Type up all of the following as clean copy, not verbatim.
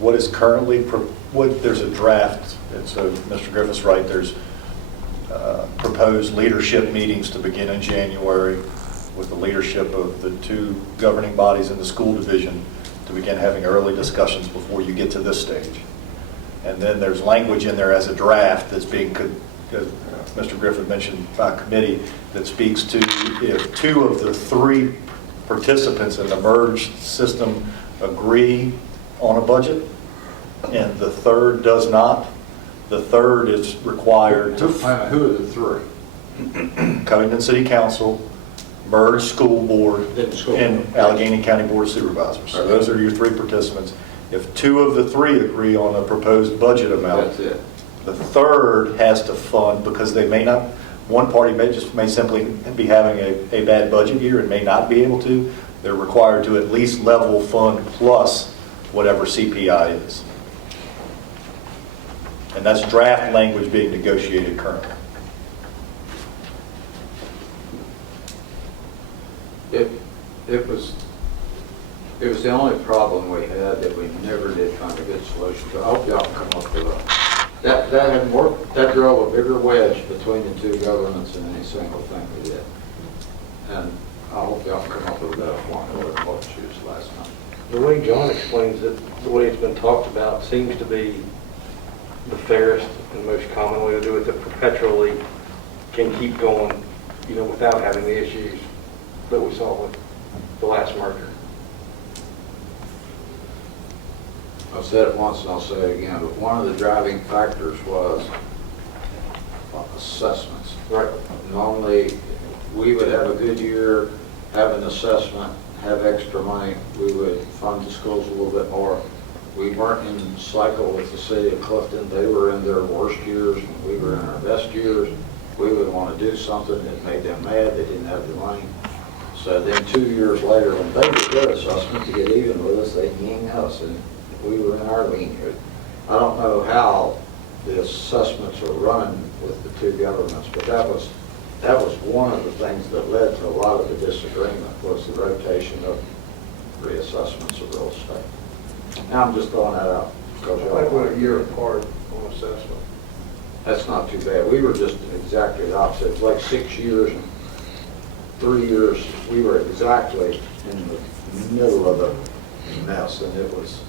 what is currently, there's a draft, and so Mr. Griffith's right, there's proposed leadership meetings to begin in January with the leadership of the two governing bodies in the school division to begin having early discussions before you get to this stage. And then there's language in there as a draft that's being, as Mr. Griffith mentioned, by committee, that speaks to if two of the three participants in the merged system agree on a budget and the third does not, the third is required to... Who are the three? Covington City Council, merged school board, and Alleghany County Board of Supervisors. So those are your three participants. If two of the three agree on a proposed budget amount, That's it. the third has to fund, because they may not, one party may simply be having a bad budget year and may not be able to. They're required to at least level fund plus whatever CPI is. And that's draft language being negotiated currently. It was the only problem we had that we never did find a good solution to. I hope y'all can come up with that hadn't worked. That drove a bigger wedge between the two governments than any single thing we did. And I hope y'all can come up with a better formula than what you used last time. The way John explains it, the way it's been talked about, seems to be the fairest and most common way to do it, that perpetually can keep going, without having the issues that we saw with the last merger. I've said it once and I'll say it again, but one of the driving factors was assessments. Right. Normally, we would have a good year, have an assessment, have extra money, we would fund the schools a little bit more. We weren't in cycle with the city of Clifton. They were in their worst years, and we were in our best years. We would want to do something that made them mad. They didn't have the money. So then 2 years later, when they did their assessment to get even with us, they dinged us, and we were in our lean year. I don't know how the assessments are running with the two governments, but that was one of the things that led to a lot of the disagreement, was the rotation of reassessments of real estate. Now I'm just throwing that out. I think we're a year apart on assessment. That's not too bad. We were just exactly the opposite. It's like 6 years and 3 years. We were exactly in the middle of the mess, and it was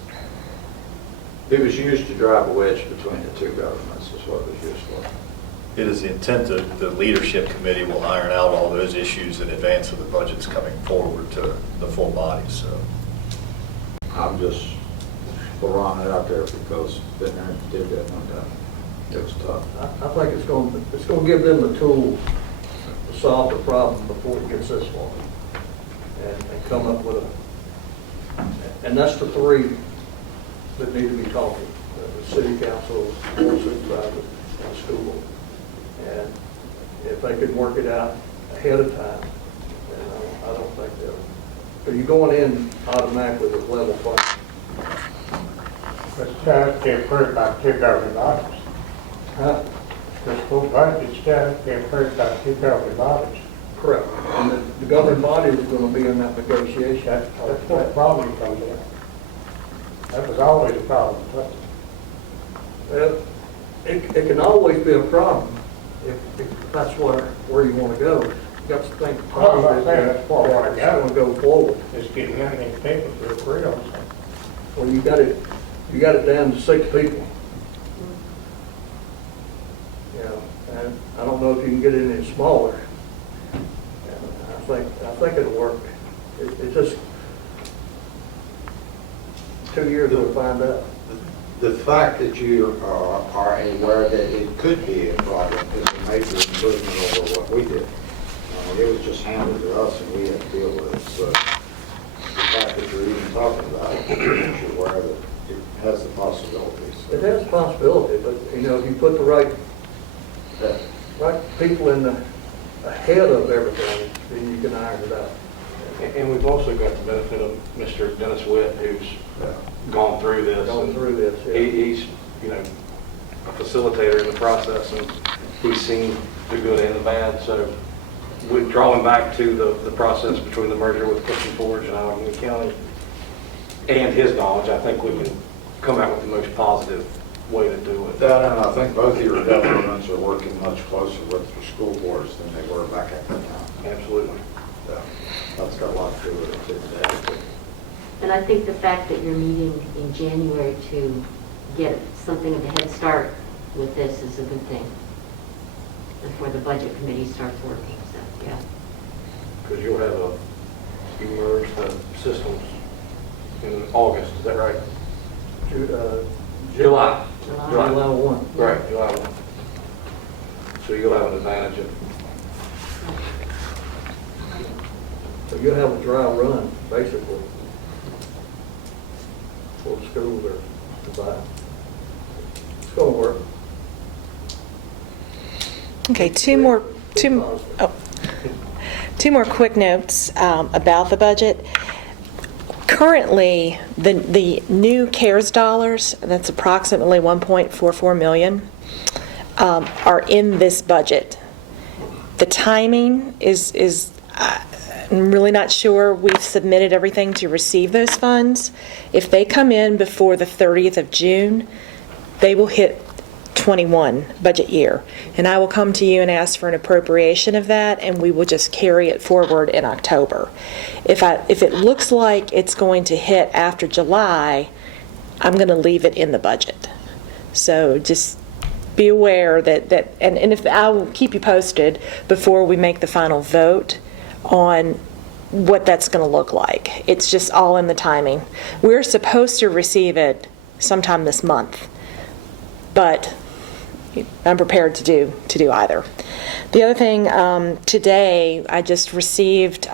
used to drive a wedge between the two governments, is what it was used for. It is the intent that the leadership committee will iron out all those issues in advance of the budgets coming forward to the full body. So I'm just throwing it out there because been there and did that one time. It was tough. I think it's going to give them the tools to solve the problem before it gets this far, and come up with and that's the three that need to be talking: the city council, board of supervisors, and the school board. And if they could work it out ahead of time, then I don't think they'll. So you're going in automatically with level funding. But it's got to be approved by two governing bodies. Huh? The school budget's got to be approved by two governing bodies. Correct. And the governing body is going to be in that negotiation. That's where the problem comes in. That was always a problem. Well, it can always be a problem if that's where you want to go. You got to think Well, positive. that's where I want to go. Want to go forward. Just getting young people to agree on something. Well, you got it down to 6 people. And I don't know if you can get it any smaller. And I think it'll work. It's just 2 years we'll find out. The fact that you are aware that it could be a problem is a major improvement over what we did. It was just handed to us and we had to deal with it. So the fact that you're even talking about it, makes you aware that it has the possibilities. It has a possibility, but if you put the right people in ahead of everything, then you can iron it out. And we've also got the benefit of Mr. Dennis Witt, who's gone through this. Yeah. He's, a facilitator in the process, and he's seen the good and the bad. So we're drawing back to the process between the merger with Clifton Forge and Alleghany County and his knowledge. I think we can come out with the most positive way to do it. That, and I think both of your governments are working much closer with your school boards than they were back at that time. Absolutely. So, that's got a lot to do with it today. And I think the fact that you're meeting in January to get something of a head start with this is a good thing before the budget committee starts working, so, yeah. Because you'll have you merge the systems in August, is that right? July. July. July 1. Right, July 1. So you'll have an advantage of, So you'll have a dry run, basically, for the school or design. It's going to work. Okay, two more quick notes about the budget. Currently, the new CARES dollars, that's approximately $1.44 million, are in this budget. The timing is I'm really not sure. We've submitted everything to receive those funds. If they come in before the 30th of June, they will hit 21 budget year. And I will come to you and ask for an appropriation of that, and we will just carry it forward in October. If it looks like it's going to hit after July, I'm going to leave it in the budget. So just be aware that and if I will keep you posted before we make the final vote on what that's going to look like. It's just all in the timing. We're supposed to receive it sometime this month, but I'm prepared to do either. The other thing, today I just received,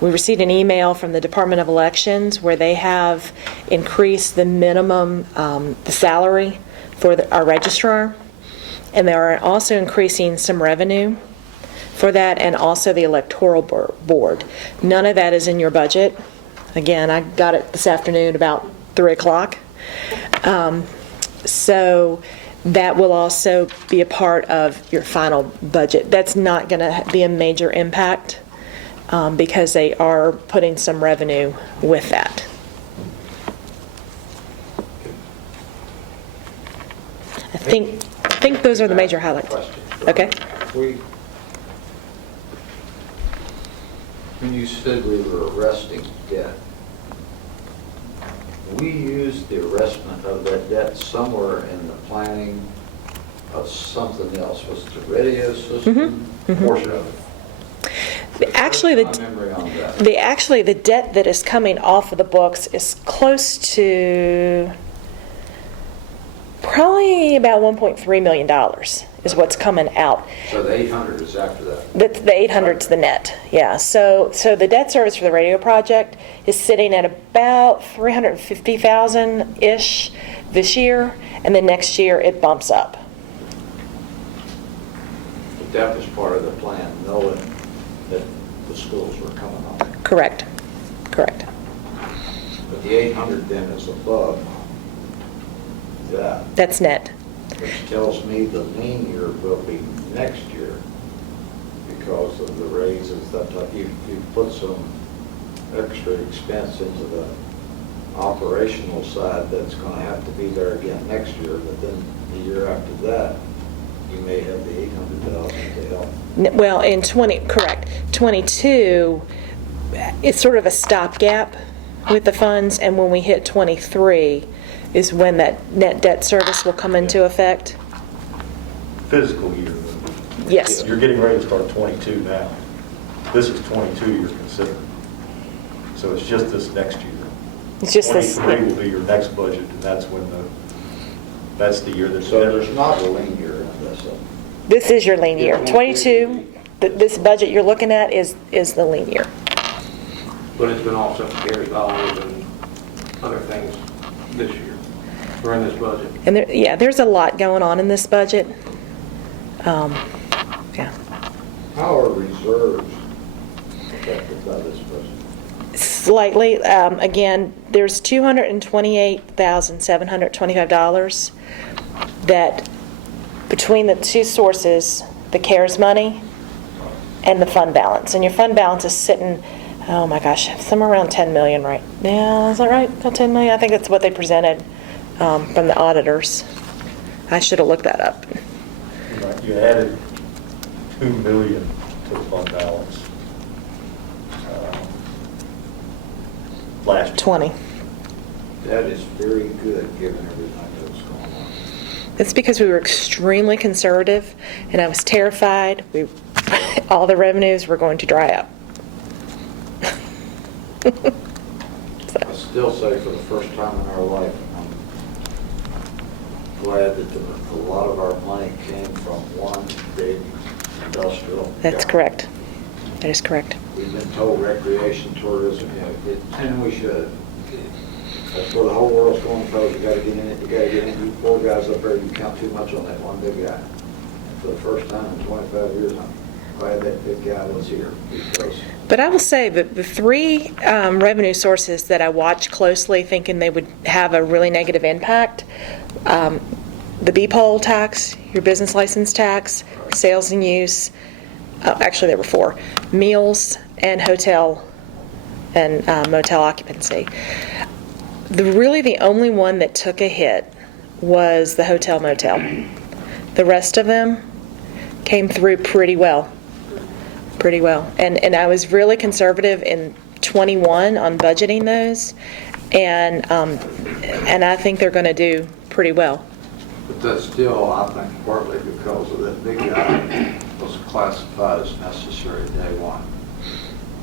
we received an email from the Department of Elections where they have increased the minimum, the salary for our registrar, and they are also increasing some revenue for that, and also the electoral board. None of that is in your budget. Again, I got it this afternoon about 3 o'clock. So that will also be a part of your final budget. That's not going to be a major impact because they are putting some revenue with that. I think those are the major highlights. Question. Okay. When you said we were arresting debt, we used the arrestment of that debt somewhere in the planning of something else. Was it the radio system? Portion of it. Actually, My memory on that. the debt that is coming off of the books is close to probably about $1.3 million is what's coming out. So the 800 is after that. The 800's the net, yeah. So the debt service for the radio project is sitting at about $350,000-ish this year, and then next year it bumps up. But that was part of the plan, knowing that the schools were coming on. Correct. But the 800 then is above that, That's net. which tells me the lean year will be next year because of the raises that you put some extra expense into the operational side that's going to have to be there again next year, but then the year after that, you may have the 800,000 to help. Well, in 22, it's sort of a stopgap with the funds, and when we hit 23 is when that net debt service will come into effect. Fiscal year. Yes. You're getting ready to start 22 now. This is 22 you're considering. So it's just this next year. It's just this. 23 will be your next budget, and that's the year that's. So there's not a lean year in this. This is your lean year. 22, this budget you're looking at is the lean year. but it's been offset with Gary dollars and other things this year, or in this budget. And there's a lot going on in this budget. Yeah. How are reserves affected by this budget? Slightly. Again, there's $228,725 that between the two sources, the CARES money and the fund balance. And your fund balance is sitting oh my gosh, somewhere around 10 million, right? Yeah, is that right? About 10 million? I think that's what they presented from the auditors. I should have looked that up. Right, you added 2 million to the fund balance last year. 20. That is very good, given everything that's going on. It's because we were extremely conservative, and I was terrified all the revenues were going to dry up. I still say for the first time in our life, I'm glad that a lot of our money came from one big industrial. That's job. correct. That is correct. We've been told recreation, tourism, and we should. That's where the whole world's going, folks. You gotta get in it, you gotta get in it. You poor guys up there, you count too much on that one big guy. And for the first time in 25 years, I'm glad that big guy was here, because But I will say that the three revenue sources that I watched closely, thinking they would have a really negative impact, the B-poll tax, your business license tax, sales and use, actually there were 4, meals, and hotel and motel occupancy. Really the only one that took a hit was the hotel motel. The rest of them came through pretty well. Pretty well. And I was really conservative in 21 on budgeting those, and I think they're going to do pretty well. But that's still, I think, partly because of that big guy was classified as necessary day one.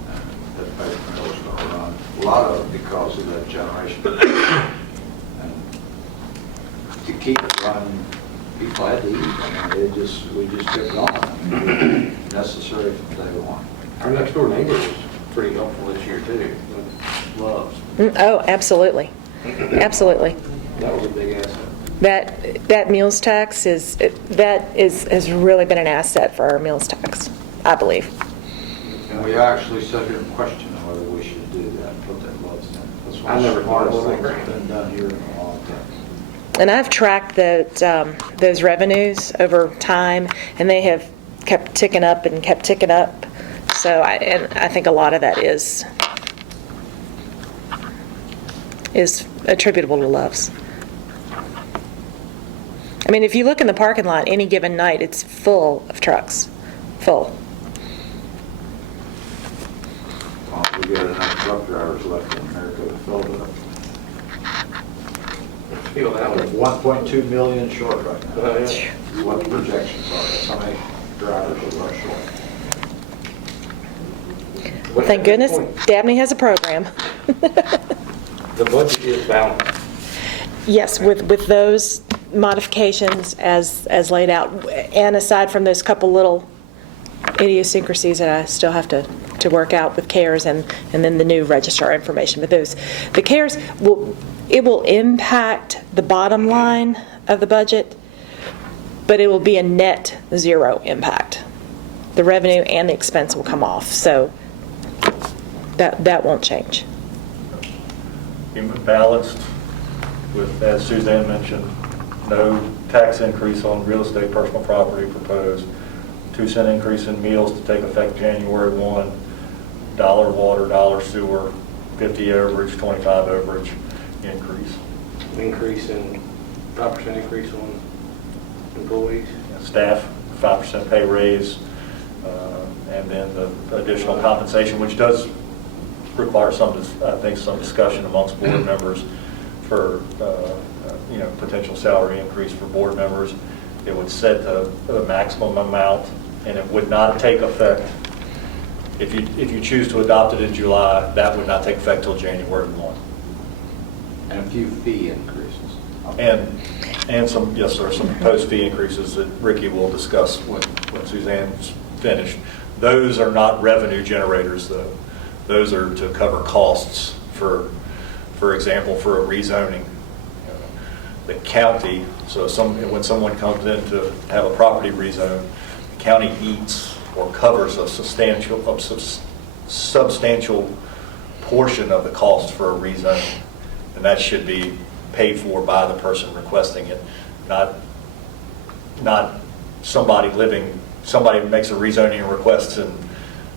And that paper mill was going to run. A lot of it because of that generation. And to keep it running, people had to eat. I mean, we just kept going. I mean, necessary from day one. Our next door neighbor was pretty helpful this year too, with Love's. Oh, absolutely. Absolutely. That was a big asset. That meals tax has really been an asset for our meals tax, I believe. And we actually sat here and questioned whether we should do that, put that Love's in. That's one I of the never thought smartest of things that. that's been done here in a long time. And I've tracked those revenues over time, and they have kept ticking up and kept ticking up. So I think a lot of that is attributable to Love's. I mean, if you look in the parking lot any given night, it's full of trucks, full. Well, we got enough truck drivers left in America to fill it up. Feel that We're one. 1.2 million short right now. Yeah. What the projections are, that's how many drivers we are short. But Thank at this goodness point, Dabney has a program. The budget is balanced. Yes, with those modifications as laid out, and aside from those couple little idiosyncrasies that I still have to work out with CARES and then the new registrar information. But the CARES will impact the bottom line of the budget, but it will be a net zero impact. The revenue and the expense will come off, so that won't change. Balanced with, as Suzanne mentioned, no tax increase on real estate personal property proposed, 2-cent increase in meals to take effect January 1, $1 water, $1 sewer, 50 overage, 25 overage increase. Increase in, 5% increase on employees. Staff, 5% pay raise, and then the additional compensation, which does require some discussion amongst board members for, potential salary increase for board members. It would set a maximum amount, and it would not take effect. If you choose to adopt it in July, that would not take effect till January 1. And a few fee increases. And some, yes, sir, some proposed fee increases that Ricky will discuss when Suzanne's finished. Those are not revenue generators, though. Those are to cover costs for example, for a rezoning. The county, so when someone comes in to have a property rezone, the county eats or covers a substantial portion of the cost for a rezone. And that should be paid for by the person requesting it, not somebody makes a rezoning request in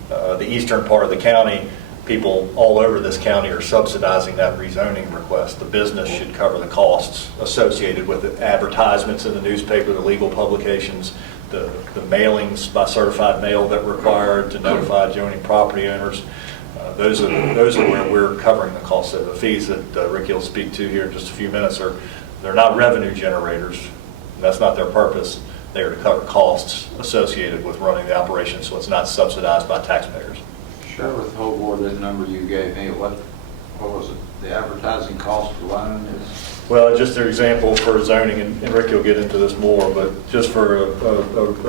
the eastern part of the county, people all over this county are subsidizing that rezoning request. The business should cover the costs associated with the advertisements in the newspaper, the legal publications, the mailings by certified mail that are required to notify adjoining property owners. Those are where we're covering the costs. So the fees that Ricky will speak to here in just a few minutes they're not revenue generators. That's not their purpose. They are to cover costs associated with running the operation, so it's not subsidized by taxpayers. Share with the whole board that number you gave me. What was it? The advertising cost alone is? Well, just an example for zoning, and Ricky will get into this more, but just for a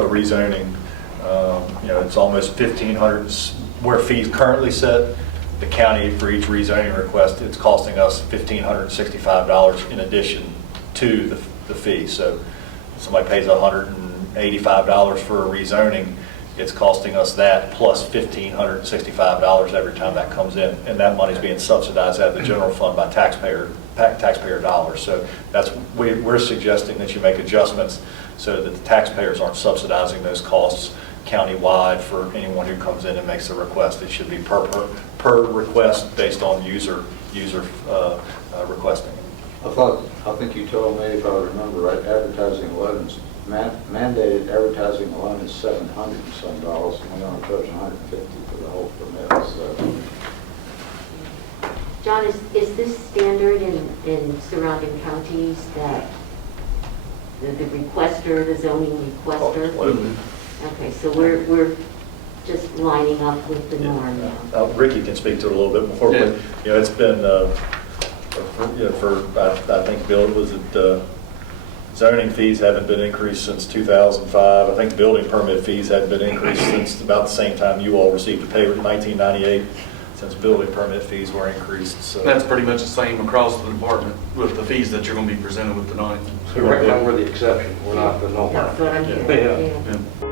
rezoning, it's almost 1,500 where fees currently set. The county, for each rezoning request, it's costing us $1,565 in addition to the fee. So if somebody pays $185 for a rezoning, it's costing us that plus $1,565 every time that comes in, and that money's being subsidized out of the general fund by taxpayer dollars. So we're suggesting that you make adjustments so that the taxpayers aren't subsidizing those costs countywide for anyone who comes in and makes a request. It should be per request based on user requesting. I think you told me, if I remember right, advertising alone is, mandated advertising alone is $700 and some, and we only charge $150 for the whole permit, so. John, is this standard in surrounding counties that the requester, the zoning requester? Absolutely. Okay, so we're just lining up with the norm now. Ricky can speak to it a little bit more, but it's been I think Bill was it zoning fees haven't been increased since 2005. I think building permit fees hadn't been increased since about the same time you all received a pay in 1998. Since building permit fees were increased. So that's pretty much the same across the department with the fees that you're going to be presented with tonight. So right now, we're the exception, we're not the norm. That's what I'm hearing, Yeah. yeah. Yeah.